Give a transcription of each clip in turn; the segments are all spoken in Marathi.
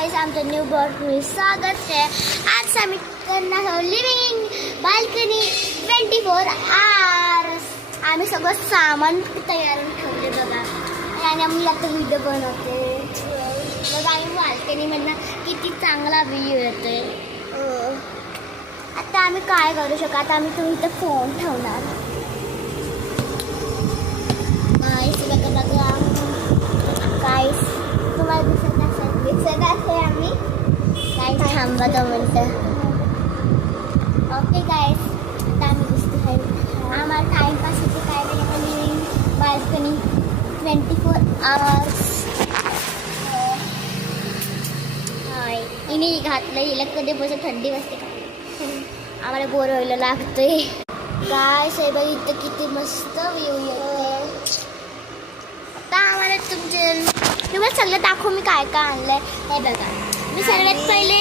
गाइस आमचं न्यू ब्लॉग में स्वागत है। आज आम्ही करणार आहोत लिव्हिंग बाल्कनी 24 आवर्स। आम्ही सगळं सामान तयार ठेवले बघा आणि आम्ही आता व्हिडिओ बनवते बघा। आम्ही बाल्कनीमधनं किती चांगला व्ह्यू येतोय। आता आम्ही काय करू शकतो, आता आम्ही तुम्ही इथं फोन ठेवणार गाइस। बघा गाइस, तुम्हाला दिसत आहे आम्ही गाइस। थांबा 2 मिनिटं। ओके गाइस, आता आम्ही दिसतो आहे आम्हाला टाइमपास इथे काय नाही, लिव्हिंग बाल्कनी 24 आवर्स। हाय, हिने घातलं, हिला कधीपासून थंडी वाजते का आम्हाला बोर व्हायला लागतंय गाइस। हे बघ इथं किती मस्त व्ह्यू येतोय। आता आम्हाला तुम्हाला सगळं दाखवू मी काय काय आणलंय हे बघा। मी सगळ्यात पहिले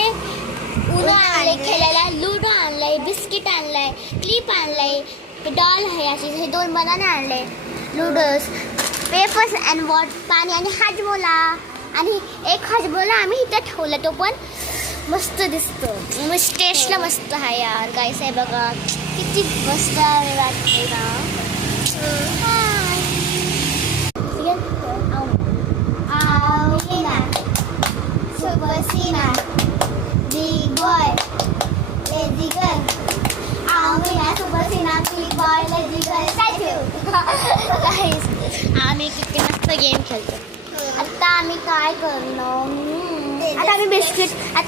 उनो आणलंय खेळायला, लुडो आणलंय, बिस्किट आणलंय, क्लिप आणलंय, डॉल आहे अशी, हे 2 बनाने आणले, लुडोस, पेपर्स अँड वॉट, पाणी आणि हाजमोला। आणि एक हाजमोला आम्ही इथं ठेवला, तो पण मस्त दिसतो, टेस्टला मस्त आहे यार गाइस। हे बघा किती मस्त वाटते ना। Supersina, big boy, lazy girl. Amina, Supersina, big boy, lazy girl. Guys, आम्ही किती मस्त गेम खेळतो। आता आम्ही काय करणार, आता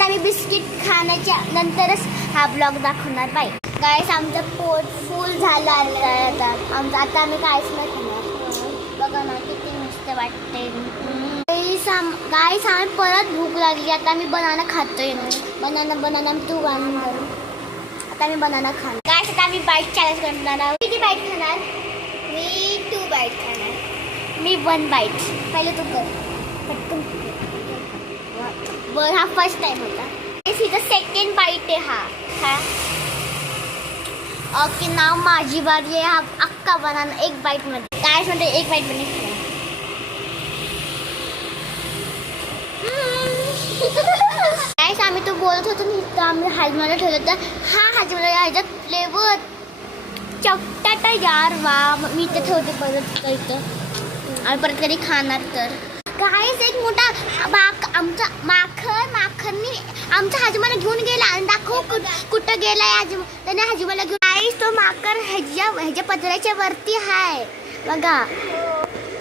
आम्ही बिस्किट खाण्याच्या नंतरच हा ब्लॉग दाखवणार बाय गाइस। आमचं पोट फुल झालं आता आमचं, आता आम्ही काहीच नाही खाणार। बघा ना किती मस्त वाटते गाइस। आम्ही परत भूक लागली, आता आम्ही बनाना खातोय ना, बनाना तू आणून करू। आता आम्ही बनाना खाणार गाइस। आता आम्ही बाईट चॅलेंज करणार। किती बाईट खाणार? मी 2 बाईट खाणार। मी 1 बाईट। पहिले तू कर पटकन। बरं, हा फर्स्ट टाइम होता, हिचा सेकंड बाईट आहे हा। ओके, नाव माझी बारी आहे। हा अख्खा बनाना 1 बाईट मध्ये गाइस, म्हणजे 1 बाईट मध्ये खाणार। गाइस, आम्ही तो बोलत होतो ना, आम्ही हाजमोला ठेवलं होतं। हा हाजमोला ह्याच्यात फ्लेवर चपटाटा यार, वा। मी इथं ठेवते परत इथं, आम्ही परत कधी खाणार तर गाइस। एक मोठा आमचा माखननी आमचा हाजमोला घेऊन गेला आणि दाखव कुठं गेलाय त्याने हाजमोला घेऊन। गाइस, तो माकर ह्याच्या पत्र्याच्या वरती आहे बघा।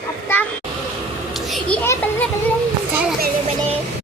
आता ये